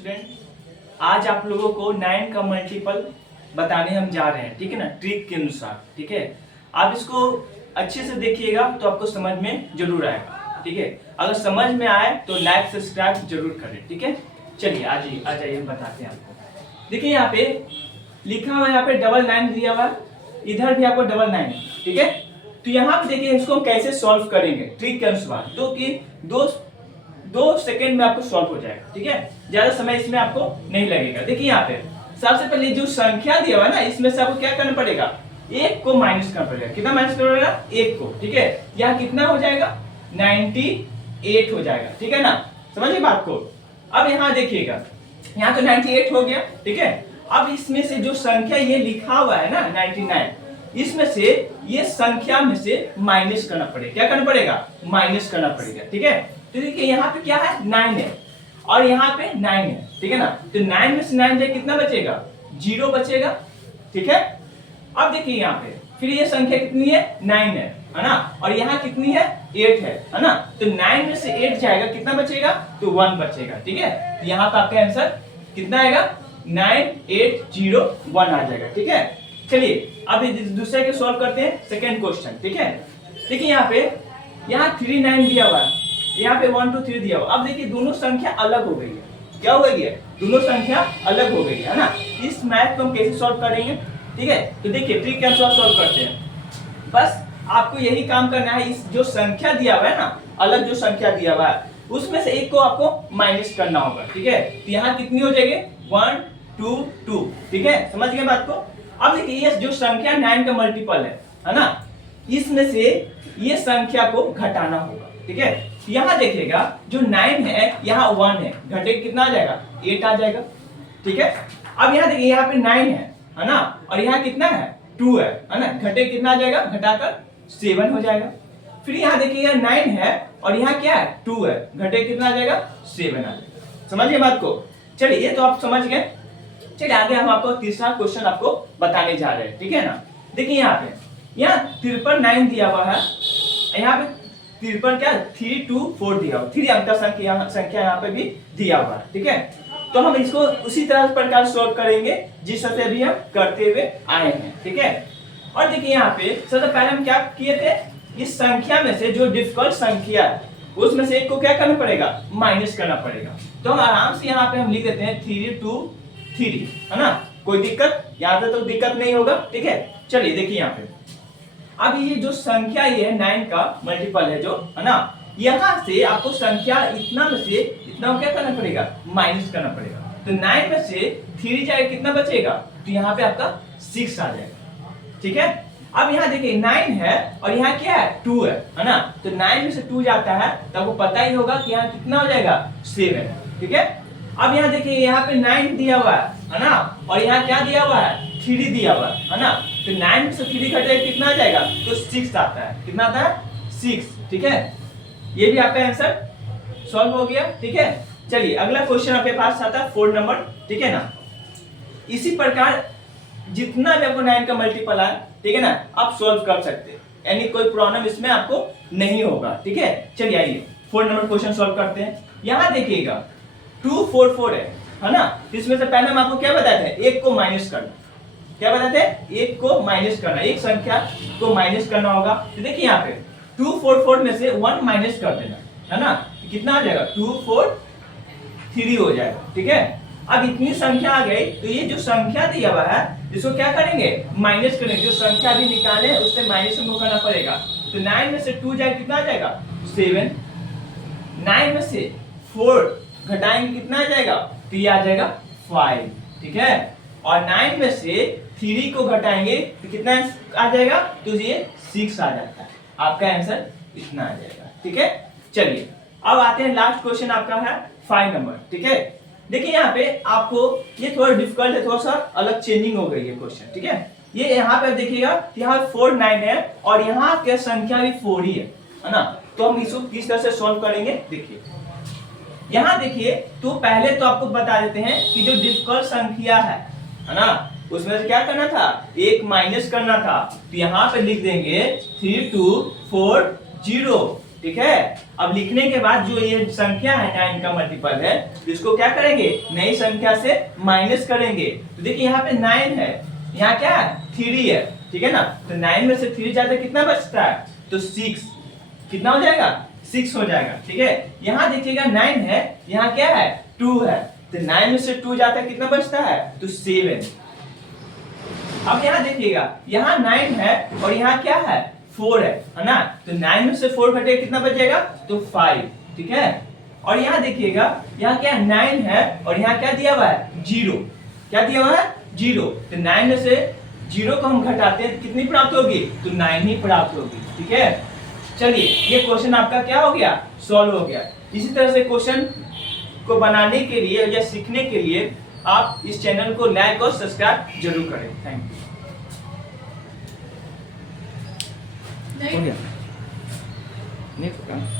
Student, आज आप लोगों को 9 का मल्टीपल बताने हम जा रहे हैं, ठीक है ना, ट्रिक के अनुसार। ठीक है, आप इसको अच्छे से देखिएगा तो आपको समझ में जरूर आएगा। ठीक है, अगर समझ में आए तो लाइक सब्सक्राइब जरूर करें। ठीक है, चलिए आ जाइए हम बताते हैं आपको। देखिए यहाँ पे लिखा हुआ है, यहाँ पे 99 दिया हुआ, इधर भी आपको 99। ठीक है, तो यहाँ पे देखिए इसको हम कैसे सॉल्व करेंगे ट्रिक के अनुसार, जो कि दो सेकंड में आपको सॉल्व हो जाएगा। ठीक है, ज्यादा समय इसमें आपको नहीं लगेगा। देखिए यहाँ पे सबसे पहले जो संख्या दिया हुआ है ना, इसमें से आपको क्या करना पड़ेगा, एक को माइनस करना पड़ेगा। कितना माइनस करना पड़ेगा, एक को। ठीक है, यहाँ कितना हो जाएगा, 98 हो जाएगा। ठीक है ना, समझिए बात को। अब यहाँ देखिएगा, यहाँ तो 98 हो गया। ठीक है, अब इसमें से जो संख्या ये लिखा हुआ है ना 99, इसमें से ये संख्या में से माइनस करना पड़ेगा। क्या करना पड़ेगा, माइनस करना पड़ेगा। ठीक है, तो देखिए यहाँ पे क्या है, 9 है और यहाँ पे 9 है। ठीक है ना, तो 9 में से 9 जाए कितना बचेगा, 0 बचेगा। ठीक है, अब देखिए यहाँ पे फिर ये संख्या कितनी है, 9 है ना, और यहाँ कितनी है, 8 है ना। तो 9 में से 8 जाएगा, कितना बचेगा, तो 1 बचेगा। ठीक है, तो यहाँ पे आपका आंसर कितना आएगा, 9801 आ जाएगा। ठीक है, चलिए अब दूसरे के सॉल्व करते हैं, सेकेंड क्वेश्चन। ठीक है, देखिए यहाँ पे 39 दिया हुआ है, यहाँ पे 1 2 3 दिया हुआ। अब देखिए दोनों संख्या अलग हो गई है। क्या हो गई है, दोनों संख्या अलग हो गई है ना। इस मैथ को हम कैसे सॉल्व करेंगे, ठीक है, तो देखिए ट्रिक के अनुसार सॉल्व करते हैं। बस आपको यही काम करना है, इस जो संख्या दिया हुआ है ना, अलग जो संख्या दिया हुआ है उसमें से एक को आपको माइनस करना होगा। ठीक है, तो यहाँ कितनी हो जाएगी, 1 2 2। ठीक है, समझ गए बात को। अब देखिए ये जो संख्या 9 का मल्टीपल है ना, इसमें से ये संख्या को घटाना होगा। ठीक है, यहाँ देखिएगा जो 9 है यहाँ 1 है, घटे कितना आ जाएगा, 8 आ जाएगा। ठीक है, अब यहाँ देखिए यहाँ पे 9 है ना, और यहाँ कितना है, 2 है ना, घटे कितना आ जाएगा, घटाकर 7 हो जाएगा। फिर यहाँ देखिए यहाँ 9 है और यहाँ क्या है, 2 है, घटे कितना आ जाएगा, 7 आ जाएगा। समझिए बात को। चलिए ये तो आप समझ गए। चलिए आगे हम आपको तीसरा क्वेश्चन आपको बताने जा रहे हैं। ठीक है ना, देखिए यहाँ पे यहाँ 53 दिया हुआ है, यहाँ पे 53 क्या 3 2 4 दिया हुआ, 3 अंक का संख्या यहाँ पे भी दिया हुआ है। ठीक है, तो हम इसको उसी तरह प्रकार सॉल्व करेंगे जिस तरह से अभी हम करते हुए आए हैं। ठीक है, और देखिए यहाँ पे सबसे पहले हम क्या किए थे, इस संख्या में से जो डिफिकल्ट संख्या है उसमें से एक को क्या करना पड़ेगा, माइनस करना पड़ेगा। तो हम आराम से यहाँ पे हम लिख देते हैं 3 2 3, है ना, कोई दिक्कत, यहाँ से तो दिक्कत नहीं होगा। ठीक है, चलिए देखिए यहाँ पे अब ये जो संख्या ये है 9 का मल्टीपल है जो, है ना, यहाँ से आपको संख्या इतना में से इतना क्या करना पड़ेगा, माइनस करना पड़ेगा। तो 9 में से 3 जाएगा, कितना बचेगा, तो यहाँ पे आपका 6 आ जाएगा। ठीक है, अब यहाँ देखिए 9 है और यहाँ क्या है, 2 है ना, तो 9 में से 2 जाता है तो आपको पता ही होगा कि यहाँ कितना हो जाएगा, 7। ठीक है, अब यहाँ देखिए यहाँ पे 9 दिया हुआ है ना, और यहाँ क्या दिया हुआ है, 3 दिया हुआ है ना, तो 9 में से 3 घटे कितना आ जाएगा, तो 6 आता है। कितना आता है, 6। ठीक है, ये भी आपका आंसर सॉल्व हो गया। ठीक है, चलिए अगला क्वेश्चन आपके पास आता है 4 नंबर। ठीक है ना, इसी प्रकार जितना भी आपको 9 का मल्टीपल है, ठीक है ना, आप सॉल्व कर सकते हैं, यानी कोई प्रॉब्लम इसमें आपको नहीं होगा। ठीक है, चलिए आइए 4 नंबर क्वेश्चन सॉल्व करते हैं। यहाँ देखिएगा 2 4 4 है ना, इसमें से पहले हम आपको क्या बताते हैं, एक को माइनस करना। क्या बताते हैं, एक को माइनस करना, एक संख्या को माइनस करना होगा। तो देखिए यहाँ पे 2 4 4 में से 1 माइनस कर देना, है ना, तो कितना आ जाएगा, 2 4 3 हो जाएगा। ठीक है, अब इतनी संख्या आ गई, तो ये जो संख्या दिया हुआ है इसको क्या करेंगे, माइनस करेंगे। जो संख्या भी निकाले उससे माइनस करना पड़ेगा। तो 9 में से 2 जाए, कितना आ जाएगा, 7। 9 में से 4 घटाएंगे, कितना आ जाएगा, तो ये आ जाएगा 5। ठीक है, और 9 में से 3 को घटाएंगे तो कितना आ जाएगा, तो ये 6 आ जाता है। आपका आंसर इतना आ जाएगा। ठीक है, चलिए अब आते हैं लास्ट क्वेश्चन आपका है 5 नंबर। ठीक है, देखिए यहाँ पे आपको ये थोड़ा डिफिकल्ट है, थोड़ा सा अलग चेंजिंग हो गई है क्वेश्चन। ठीक है, ये यहाँ पे देखिएगा यहाँ 4 9 है और यहाँ के संख्या भी 4 ही है ना, तो हम इसको किस तरह से सॉल्व करेंगे, देखिए यहाँ देखिए। तो पहले तो आपको बता देते हैं कि जो डिफिकल्ट संख्या है ना, उसमें से क्या करना था, एक माइनस करना था। तो यहाँ पे लिख देंगे 3 2 4 0, ठीक है। अब लिखने के बाद जो ये संख्या है 9 का मल्टीपल है, इसको क्या करेंगे, नई संख्या से माइनस करेंगे। तो देखिए यहाँ पे 9 है, यहाँ क्या है 3 है, ठीक है ना। तो 9 में से 3 जाता कितना बचता है, तो 6, कितना हो जाएगा 6 हो जाएगा, ठीक है। यहाँ देखिएगा 9 है, यहाँ क्या है 2 है, तो 9 में से 2 जाता है कितना बचता है, तो 7। अब यहाँ देखिएगा, यहाँ 9 है और यहाँ क्या है 4 है ना। तो 9 में से 4 घटेगा कितना बचेगा, तो 5, ठीक है। और यहाँ देखिएगा, यहाँ क्या 9 है और यहाँ क्या दिया हुआ है 0, क्या दिया हुआ है 0। तो 9 में से 0 को हम घटाते हैं तो कितनी प्राप्त होगी, तो 9 ही प्राप्त होगी, ठीक है। चलिए ये क्वेश्चन आपका क्या हो गया, सॉल्व हो गया। इसी तरह से क्वेश्चन को बनाने के लिए या सीखने के लिए आप इस चैनल को लाइक और सब्सक्राइब जरूर करें। Thank you. हो गया नहीं